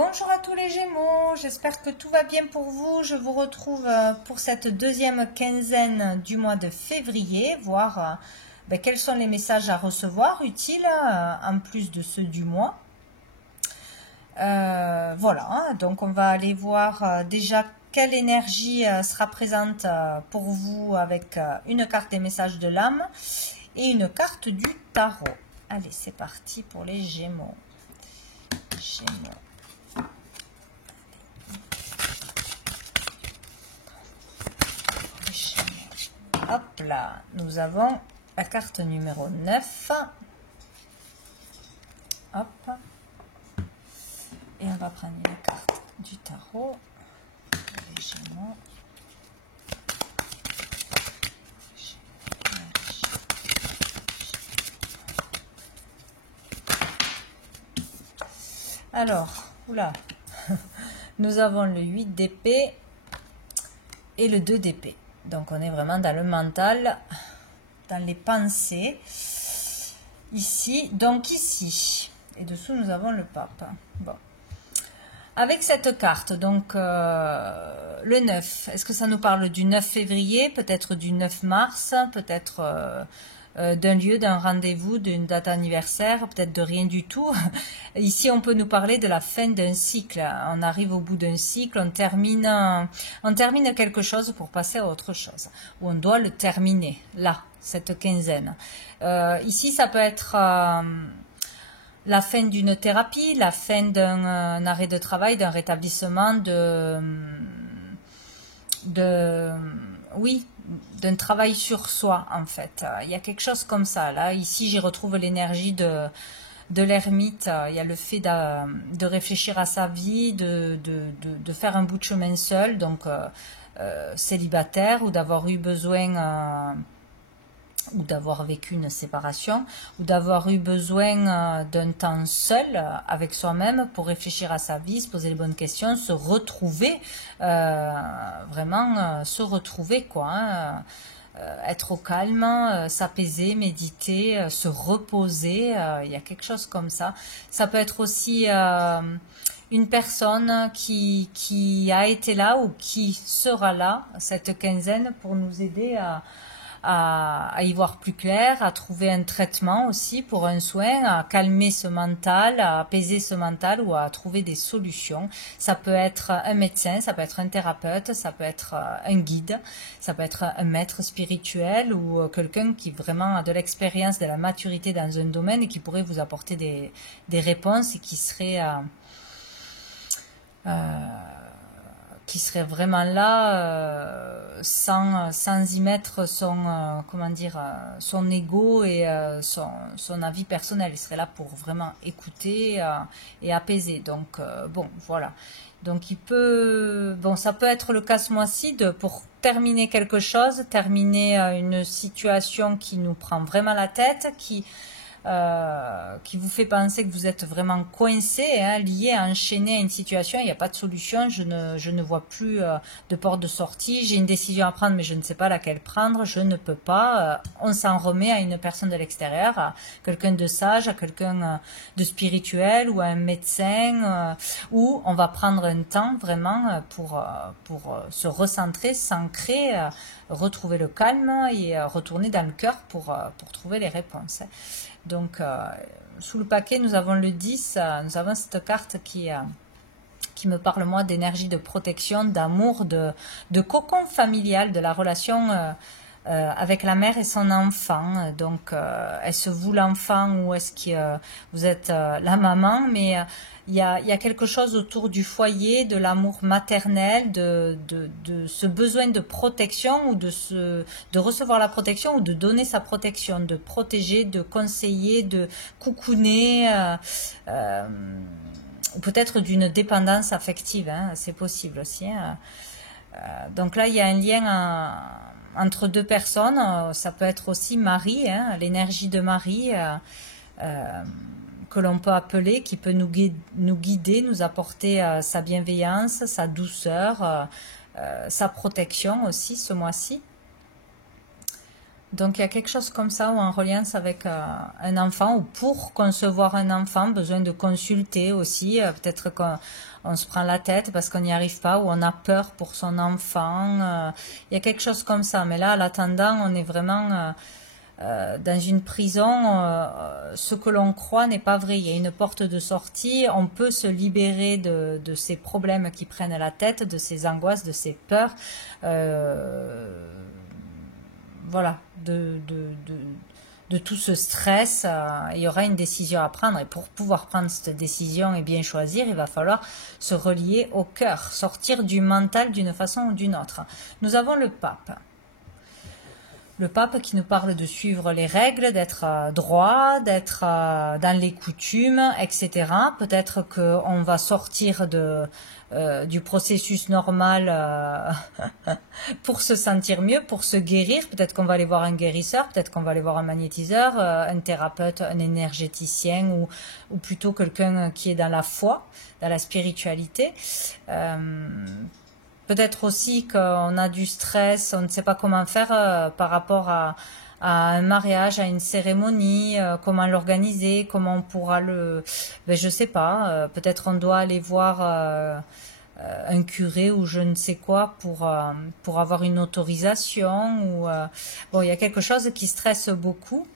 Bonjour à tous les Gémeaux, j'espère que tout va bien pour vous. Je vous retrouve pour cette deuxième quinzaine du mois de février, voir quels sont les messages à recevoir utiles en plus de ceux du mois. Voilà, donc on va aller voir déjà quelle énergie sera présente pour vous avec une carte des messages de l'âme et une carte du tarot. Allez, c'est parti pour les Gémeaux. Gémeaux. Hop là, nous avons la carte numéro 9. Hop. Et on va prendre une carte du tarot. Les Gémeaux. Alors, oula, nous avons le 8 d'épée et le 2 d'épée. Donc on est vraiment dans le mental, dans les pensées. Ici, donc ici. Et dessous, nous avons le pape. Bon. Avec cette carte, donc le 9, est-ce que ça nous parle du 9 février, peut-être du 9 mars, peut-être d'un lieu, d'un rendez-vous, d'une date anniversaire, peut-être de rien du tout. Ici, on peut nous parler de la fin d'un cycle. On arrive au bout d'un cycle, on termine quelque chose pour passer à autre chose. Ou on doit le terminer, là, cette quinzaine. Ici, ça peut être la fin d'une thérapie, la fin d'un arrêt de travail, d'un rétablissement, oui, d'un travail sur soi, en fait. Il y a quelque chose comme ça. Là, ici, j'y retrouve l'énergie de l'ermite. Il y a le fait de réfléchir à sa vie, de faire un bout de chemin seul, donc célibataire, ou d'avoir eu besoin... ou d'avoir vécu une séparation, ou d'avoir eu besoin d'un temps seul avec soi-même pour réfléchir à sa vie, se poser les bonnes questions, se retrouver, vraiment se retrouver, quoi, hein, être au calme, s'apaiser, méditer, se reposer, il y a quelque chose comme ça. Ça peut être aussi une personne qui a été là ou qui sera là cette quinzaine pour nous aider à y voir plus clair, à trouver un traitement aussi pour un soin, à calmer ce mental, à apaiser ce mental ou à trouver des solutions. Ça peut être un médecin, ça peut être un thérapeute, ça peut être un guide, ça peut être un maître spirituel ou quelqu'un qui vraiment a de l'expérience, de la maturité dans un domaine et qui pourrait vous apporter des réponses et qui serait vraiment là sans y mettre son son ego et son avis personnel. Il serait là pour vraiment écouter et apaiser. Donc bon, voilà. Donc ça peut être le cas ce mois-ci pour terminer quelque chose, terminer une situation qui nous prend vraiment la tête, qui vous fait penser que vous êtes vraiment coincé, hein, lié, enchaîné à une situation, il n'y a pas de solution, je ne vois plus de porte de sortie, j'ai une décision à prendre mais je ne sais pas laquelle prendre, je ne peux pas, on s'en remet à une personne de l'extérieur, à quelqu'un de sage, à quelqu'un de spirituel ou à un médecin, ou on va prendre un temps vraiment pour se recentrer, s'ancrer, retrouver le calme et retourner dans le cœur pour trouver les réponses. Donc, sous le paquet, nous avons le 10, nous avons cette carte qui me parle, moi, d'énergie de protection, d'amour, de cocon familial, de la relation avec la mère et son enfant. Donc, est-ce vous l'enfant ou est-ce que vous êtes la maman? Mais il y a quelque chose autour du foyer, de l'amour maternel, de ce besoin de protection ou de recevoir la protection ou de donner sa protection, de protéger, de conseiller, de coucouner, ou peut-être d'une dépendance affective, hein, c'est possible aussi. Hein. Donc là, il y a un lien entre deux personnes, ça peut être aussi Marie, hein, l'énergie de Marie, que l'on peut appeler, qui peut nous guider, nous apporter sa bienveillance, sa douceur, sa protection aussi ce mois-ci. Donc il y a quelque chose comme ça ou en reliance avec un enfant ou pour concevoir un enfant, besoin de consulter aussi. Peut-être qu'on se prend la tête parce qu'on n'y arrive pas ou on a peur pour son enfant. Il y a quelque chose comme ça. Mais là, en attendant, on est vraiment dans une prison. Ce que l'on croit n'est pas vrai. Il y a une porte de sortie. On peut se libérer de ces problèmes qui prennent la tête, de ces angoisses, de ces peurs. Voilà, de tout ce stress, il y aura une décision à prendre. Et pour pouvoir prendre cette décision et bien choisir, il va falloir se relier au cœur, sortir du mental d'une façon ou d'une autre. Nous avons le pape. Le pape qui nous parle de suivre les règles, d'être droit, d'être dans les coutumes, etc. Peut-être qu'on va sortir du processus normal pour se sentir mieux, pour se guérir. Peut-être qu'on va aller voir un guérisseur, peut-être qu'on va aller voir un magnétiseur, un thérapeute, un énergéticien ou plutôt quelqu'un qui est dans la foi, dans la spiritualité. Peut-être aussi qu'on a du stress, on ne sait pas comment faire par rapport à un mariage, à une cérémonie, comment l'organiser, comment on pourra je sais pas, peut-être on doit aller voir un curé ou je ne sais quoi pour avoir une autorisation. Bon, il y a quelque chose qui stresse beaucoup.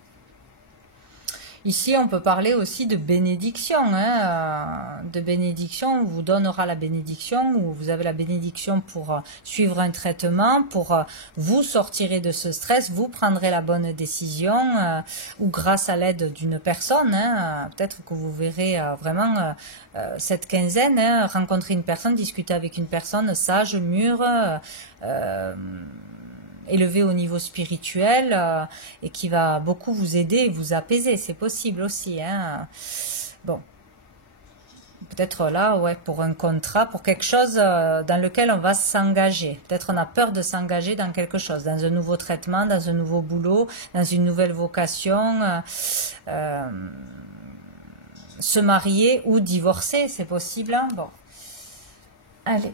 Ici, on peut parler aussi de bénédiction, de bénédiction, on vous donnera la bénédiction, ou vous avez la bénédiction pour suivre un traitement, pour vous sortirez de ce stress, vous prendrez la bonne décision, ou grâce à l'aide d'une personne, peut-être que vous verrez vraiment cette quinzaine, rencontrer une personne, discuter avec une personne sage, mûre, élevé au niveau spirituel et qui va beaucoup vous aider et vous apaiser. C'est possible aussi. Bon, peut-être là, ouais, pour un contrat, pour quelque chose dans lequel on va s'engager. Peut-être on a peur de s'engager dans quelque chose, dans un nouveau traitement, dans un nouveau boulot, dans une nouvelle vocation. Se marier ou divorcer, c'est possible. Bon, allez,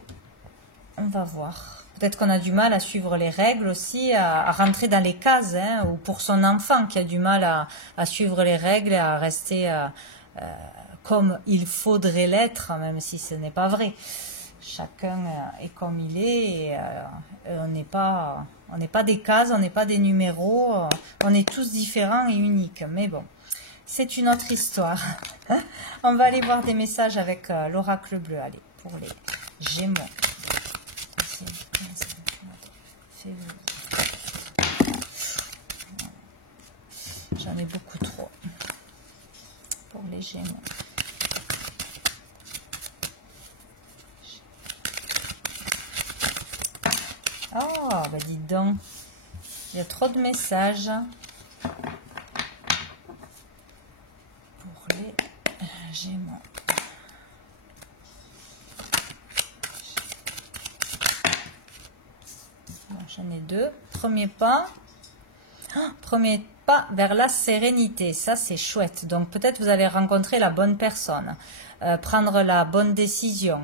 on va voir. Peut-être qu'on a du mal à suivre les règles aussi, à rentrer dans les cases, ou pour son enfant qui a du mal à suivre les règles, à rester comme il faudrait l'être, même si ce n'est pas vrai. Chacun est comme il est, et on n'est pas des cases, on n'est pas des numéros, on est tous différents et uniques. Mais bon, c'est une autre histoire. On va aller voir des messages avec l'oracle bleu. Allez, pour les Gémeaux. J'en ai beaucoup trop pour les Gémeaux. Oh, bah dites donc, il y a trop de messages pour les Gémeaux. J'en ai deux. Premier pas vers la sérénité. Ça, c'est chouette. Donc, peut-être vous allez rencontrer la bonne personne, prendre la bonne décision,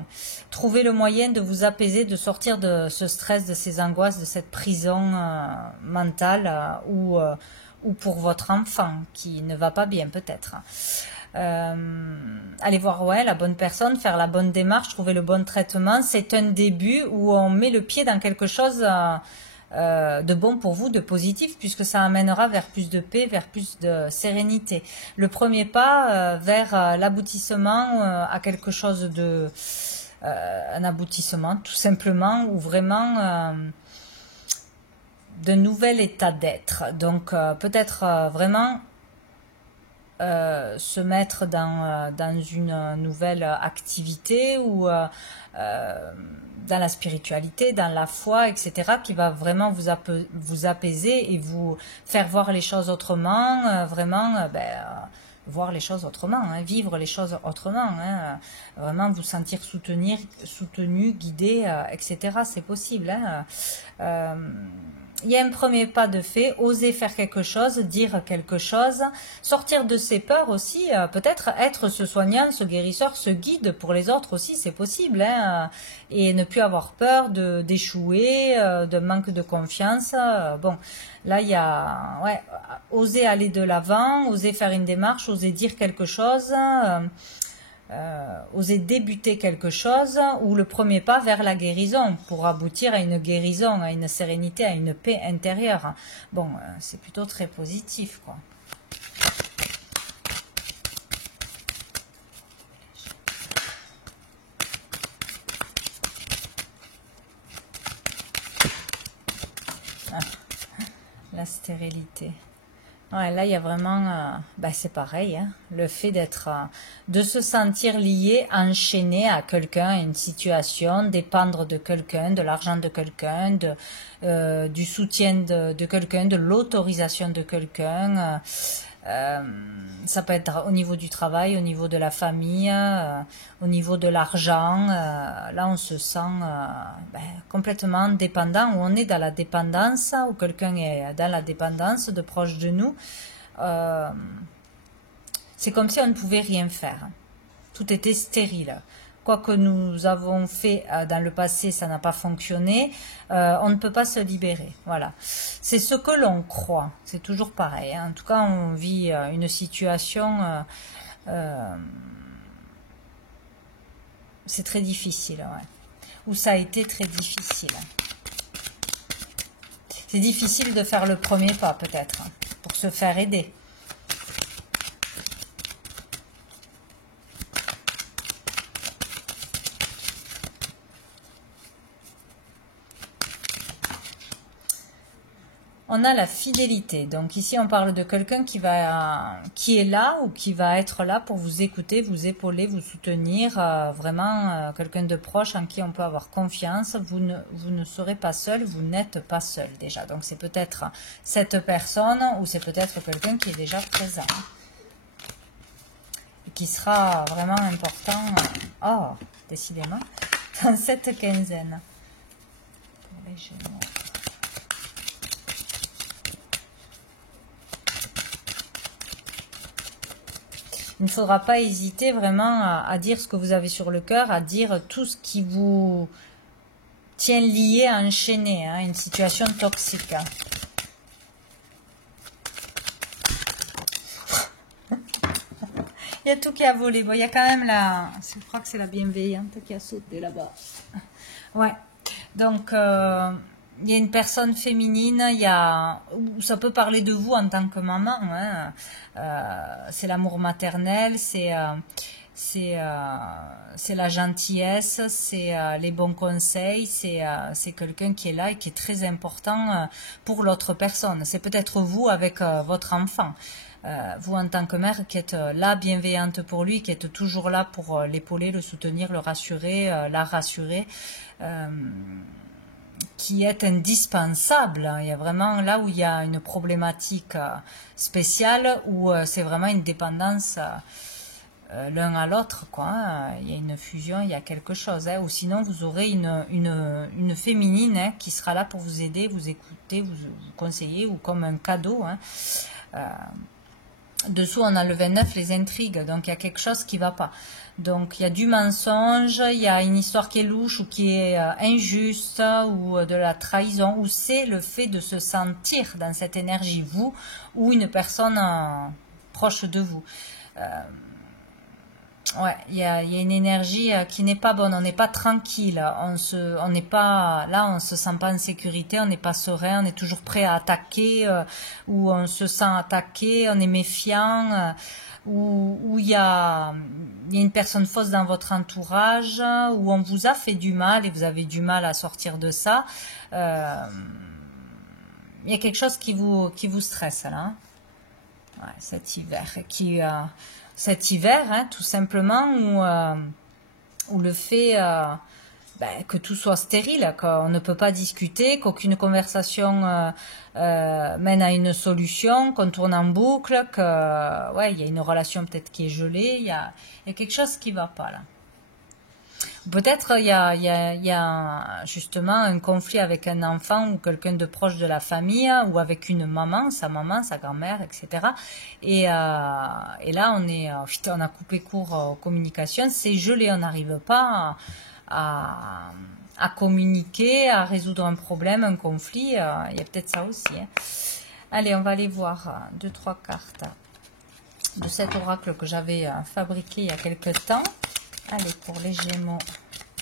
trouver le moyen de vous apaiser, de sortir de ce stress, de ces angoisses, de cette prison mentale ou pour votre enfant qui ne va pas bien, peut-être. Allez voir la bonne personne, faire la bonne démarche, trouver le bon traitement. C'est un début où on met le pied dans quelque chose de bon pour vous, de positif, puisque ça amènera vers plus de paix, vers plus de sérénité. Le premier pas vers l'aboutissement à quelque chose de... un aboutissement, tout simplement, ou vraiment... de nouvel état d'être. Donc peut-être vraiment se mettre dans une nouvelle activité ou dans la spiritualité, dans la foi, etc., qui va vraiment vous apaiser et vous faire voir les choses autrement, vraiment voir les choses autrement, vivre les choses autrement, vraiment vous sentir soutenu, guidé, etc. C'est possible. il y a un premier pas de fait, oser faire quelque chose, dire quelque chose, sortir de ses peurs aussi, peut-être être ce soignant, ce guérisseur, ce guide pour les autres aussi, c'est possible, hein, et ne plus avoir peur d'échouer, de manque de confiance. Bon, là il y a, ouais, oser aller de l'avant, oser faire une démarche, oser dire quelque chose. Oser débuter quelque chose ou le premier pas vers la guérison pour aboutir à une guérison, à une sérénité, à une paix intérieure. Bon, c'est plutôt très positif, quoi. Ah, la stérilité. Ouais, là, il y a vraiment, c'est pareil, hein, le fait de se sentir lié, enchaîné à quelqu'un, à une situation, dépendre de quelqu'un, de l'argent de quelqu'un, du soutien de quelqu'un, de l'autorisation de quelqu'un. Ça peut être au niveau du travail, au niveau de la famille, au niveau de l'argent. Là, on se sent complètement dépendant, ou on est dans la dépendance, ou quelqu'un est dans la dépendance de proches de nous. C'est comme si on ne pouvait rien faire. Tout était stérile. Quoi que nous avons fait dans le passé, ça n'a pas fonctionné. On ne peut pas se libérer. Voilà. C'est ce que l'on croit. C'est toujours pareil, hein. En tout cas, on vit une situation... c'est très difficile, ouais. Ou ça a été très difficile. C'est difficile de faire le premier pas, peut-être, hein, pour se faire aider. On a la fidélité. Donc ici, on parle de quelqu'un qui est là ou qui va être là pour vous écouter, vous épauler, vous soutenir. Vraiment, quelqu'un de proche en qui on peut avoir confiance. Vous ne serez pas seul, vous n'êtes pas seul déjà. Donc c'est peut-être cette personne ou c'est peut-être quelqu'un qui est déjà présent. Et qui sera vraiment important, décidément, dans cette quinzaine. Pour les Gémeaux. Il ne faudra pas hésiter vraiment à dire ce que vous avez sur le cœur, à dire tout ce qui vous tient lié, enchaîné, hein, une situation toxique. Hein. Il y a tout qui a volé. Bon, il y a quand même je crois que c'est la bienveillante qui a sauté là-bas. Ouais. Donc, il y a une personne féminine, ça peut parler de vous en tant que maman, hein. C'est l'amour maternel, c'est la gentillesse, c'est les bons conseils, c'est quelqu'un qui est là et qui est très important pour l'autre personne. C'est peut-être vous avec votre enfant. Vous en tant que mère qui êtes là bienveillante pour lui, qui êtes toujours là pour l'épauler, le soutenir, le rassurer, la rassurer. Qui est indispensable. Il y a vraiment là où il y a une problématique spéciale, où c'est vraiment une dépendance l'un à l'autre, quoi. Il y a une fusion, il y a quelque chose, hein. Ou sinon vous aurez une féminine, hein, qui sera là pour vous aider, vous écouter, vous conseiller, ou comme un cadeau, hein. Dessous, on a le 29, les intrigues. Donc, il y a quelque chose qui ne va pas. Donc, il y a du mensonge, il y a une histoire qui est louche ou qui est injuste, ou de la trahison, ou c'est le fait de se sentir dans cette énergie, vous, ou une personne proche de vous. Ouais, il y a une énergie qui n'est pas bonne, on n'est pas tranquille, on n'est pas là, on se sent pas en sécurité, on n'est pas serein, on est toujours prêt à attaquer, ou on se sent attaqué, on est méfiant, ou il y a une personne fausse dans votre entourage, où on vous a fait du mal et vous avez du mal à sortir de ça. Il y a quelque chose qui vous stresse là, hein. Ouais, cet hiver cet hiver, hein, tout simplement, où le fait que tout soit stérile, qu'on ne peut pas discuter, qu'aucune conversation mène à une solution, qu'on tourne en boucle, il y a une relation peut-être qui est gelée, il y a quelque chose qui ne va pas là. Peut-être il y a justement un conflit avec un enfant ou quelqu'un de proche de la famille ou avec une maman, sa grand-mère, etc. Et là, on a coupé court aux communications, c'est gelé, on n'arrive pas à, à communiquer, à résoudre un problème, un conflit. Il y a peut-être ça aussi, hein. Allez, on va aller voir deux, trois cartes de cet oracle que j'avais fabriqué il y a quelques temps. Allez, pour les Gémeaux,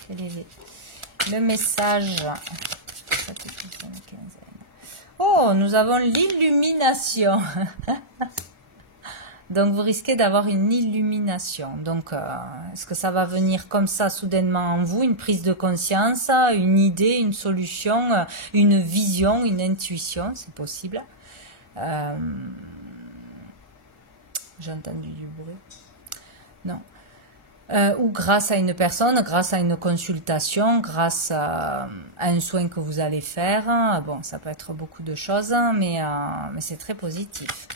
quel est le message? Oh, nous avons l'illumination. Donc, vous risquez d'avoir une illumination. Donc, est-ce que ça va venir comme ça, soudainement en vous, une prise de conscience, une idée, une solution, une vision, une intuition? C'est possible. J'ai entendu du bruit. Non. Ou grâce à une personne, grâce à une consultation, grâce à un soin que vous allez faire. Bon, ça peut être beaucoup de choses, mais c'est très positif.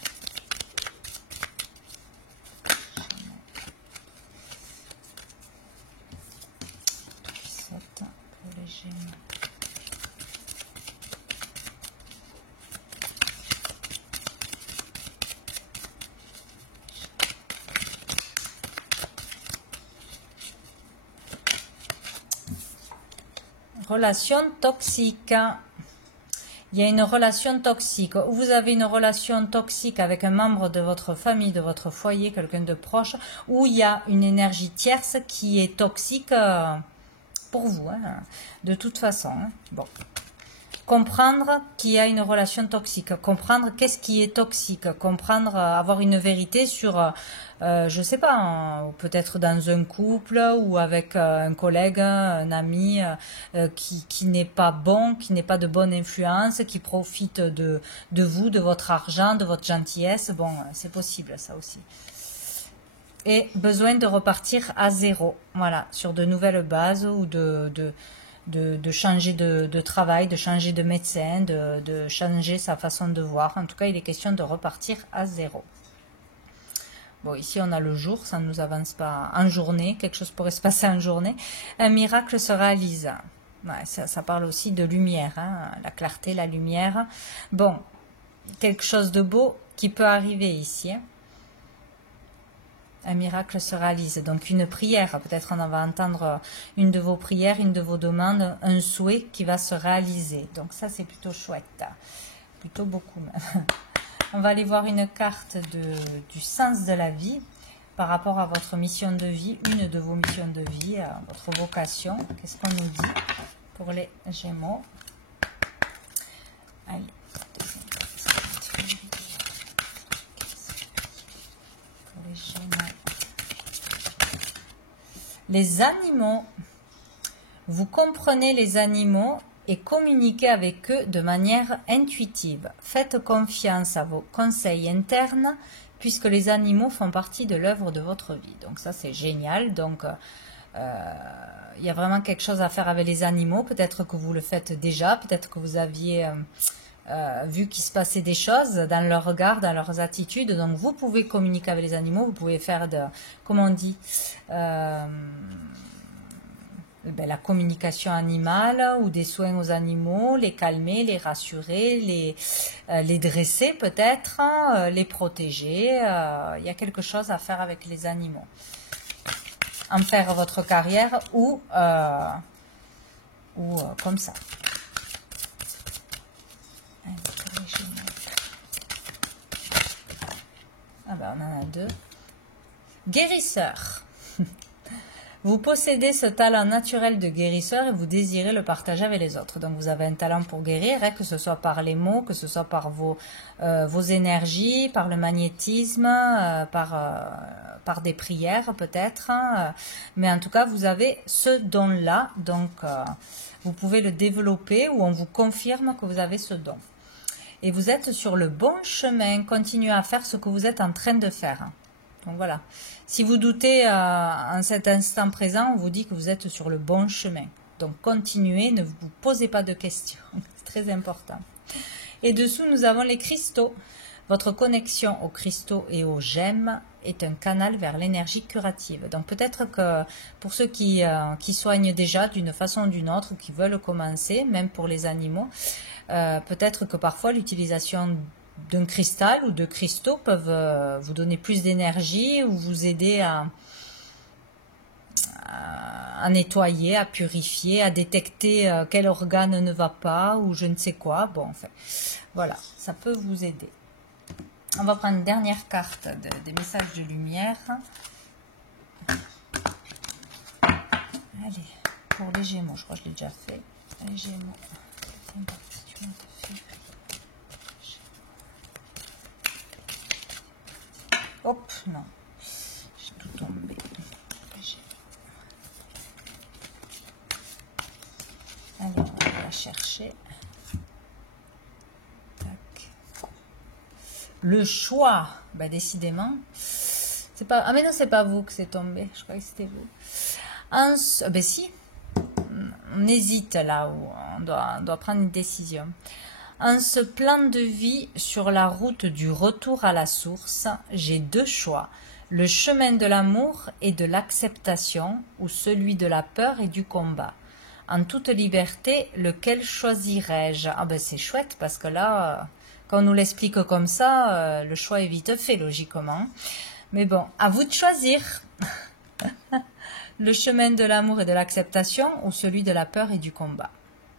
Pour les Gémeaux. Relation toxique. Il y a une relation toxique. Ou vous avez une relation toxique avec un membre de votre famille, de votre foyer, quelqu'un de proche, ou il y a une énergie tierce qui est toxique pour vous, hein, de toute façon. Hein. Bon. Comprendre qu'il y a une relation toxique, comprendre qu'est-ce qui est toxique, comprendre, avoir une vérité sur, je sais pas, peut-être dans un couple ou avec un collègue, un ami qui n'est pas bon, qui n'est pas de bonne influence, qui profite de vous, de votre argent, de votre gentillesse. Bon, c'est possible ça aussi. Et besoin de repartir à zéro, voilà, sur de nouvelles bases ou de changer de travail, de changer de médecin, de changer sa façon de voir. En tout cas, il est question de repartir à zéro. Bon, ici, on a le jour, ça ne nous avance pas en journée. Quelque chose pourrait se passer en journée. Un miracle se réalise. Ouais, ça parle aussi de lumière, hein, la clarté, la lumière. Bon, quelque chose de beau qui peut arriver ici, hein. Un miracle se réalise. Donc une prière, peut-être on va entendre une de vos prières, une de vos demandes, un souhait qui va se réaliser. Donc ça c'est plutôt chouette, plutôt beaucoup même. On va aller voir une carte du sens de la vie par rapport à votre mission de vie, une de vos missions de vie, votre vocation. Qu'est-ce qu'on nous dit pour les Gémeaux? Allez. Les animaux, vous comprenez les animaux et communiquez avec eux de manière intuitive. Faites confiance à vos conseils internes puisque les animaux font partie de l'œuvre de votre vie. Donc ça c'est génial. Donc il y a vraiment quelque chose à faire avec les animaux. Peut-être que vous le faites déjà, peut-être que vous aviez vu qu'il se passait des choses dans leur regard, dans leurs attitudes. Donc vous pouvez communiquer avec les animaux, vous pouvez faire comment on dit, la communication animale ou des soins aux animaux, les calmer, les rassurer, les dresser peut-être, les protéger. Il y a quelque chose à faire avec les animaux. En faire votre carrière ou comme ça. Ah ben, on en a deux. Guérisseur. Vous possédez ce talent naturel de guérisseur et vous désirez le partager avec les autres. Donc vous avez un talent pour guérir, hein, que ce soit par les mots, que ce soit par vos énergies, par le magnétisme, par des prières peut-être. Hein, mais en tout cas, vous avez ce don-là. Donc vous pouvez le développer ou on vous confirme que vous avez ce don. Et vous êtes sur le bon chemin. Continuez à faire ce que vous êtes en train de faire. Donc voilà. Si vous doutez en cet instant présent, on vous dit que vous êtes sur le bon chemin. Donc continuez, ne vous posez pas de questions. C'est très important. Et dessous, nous avons les cristaux. Votre connexion aux cristaux et aux gemmes est un canal vers l'énergie curative. Donc peut-être que pour ceux qui soignent déjà d'une façon ou d'une autre, ou qui veulent commencer, même pour les animaux, peut-être que parfois l'utilisation d'un cristal ou de cristaux peuvent vous donner plus d'énergie ou vous aider à nettoyer, à purifier, à détecter quel organe ne va pas ou je ne sais quoi. Bon, enfin, voilà, ça peut vous aider. On va prendre une dernière carte des messages de lumière. Allez, pour les Gémeaux, je crois que je l'ai déjà fait. Les Gémeaux. Hop, non, j'ai tout tombé. Allez, on va la chercher. Tac. Le choix, ben, décidément. C'est pas. Ah mais non, c'est pas vous que c'est tombé. Je croyais que c'était vous. Ben si. On hésite là où on doit prendre une décision. En ce plan de vie sur la route du retour à la source, j'ai deux choix. Le chemin de l'amour et de l'acceptation ou celui de la peur et du combat. En toute liberté, lequel choisirais-je? Ah ben c'est chouette parce que là, quand on nous l'explique comme ça, le choix est vite fait logiquement. Mais bon, à vous de choisir. Le chemin de l'amour et de l'acceptation ou celui de la peur et du combat.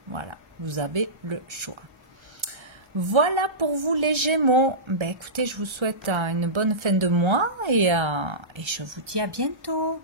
Voilà, vous avez le choix. Voilà pour vous les Gémeaux. Ben écoutez, je vous souhaite une bonne fin de mois et je vous dis à bientôt.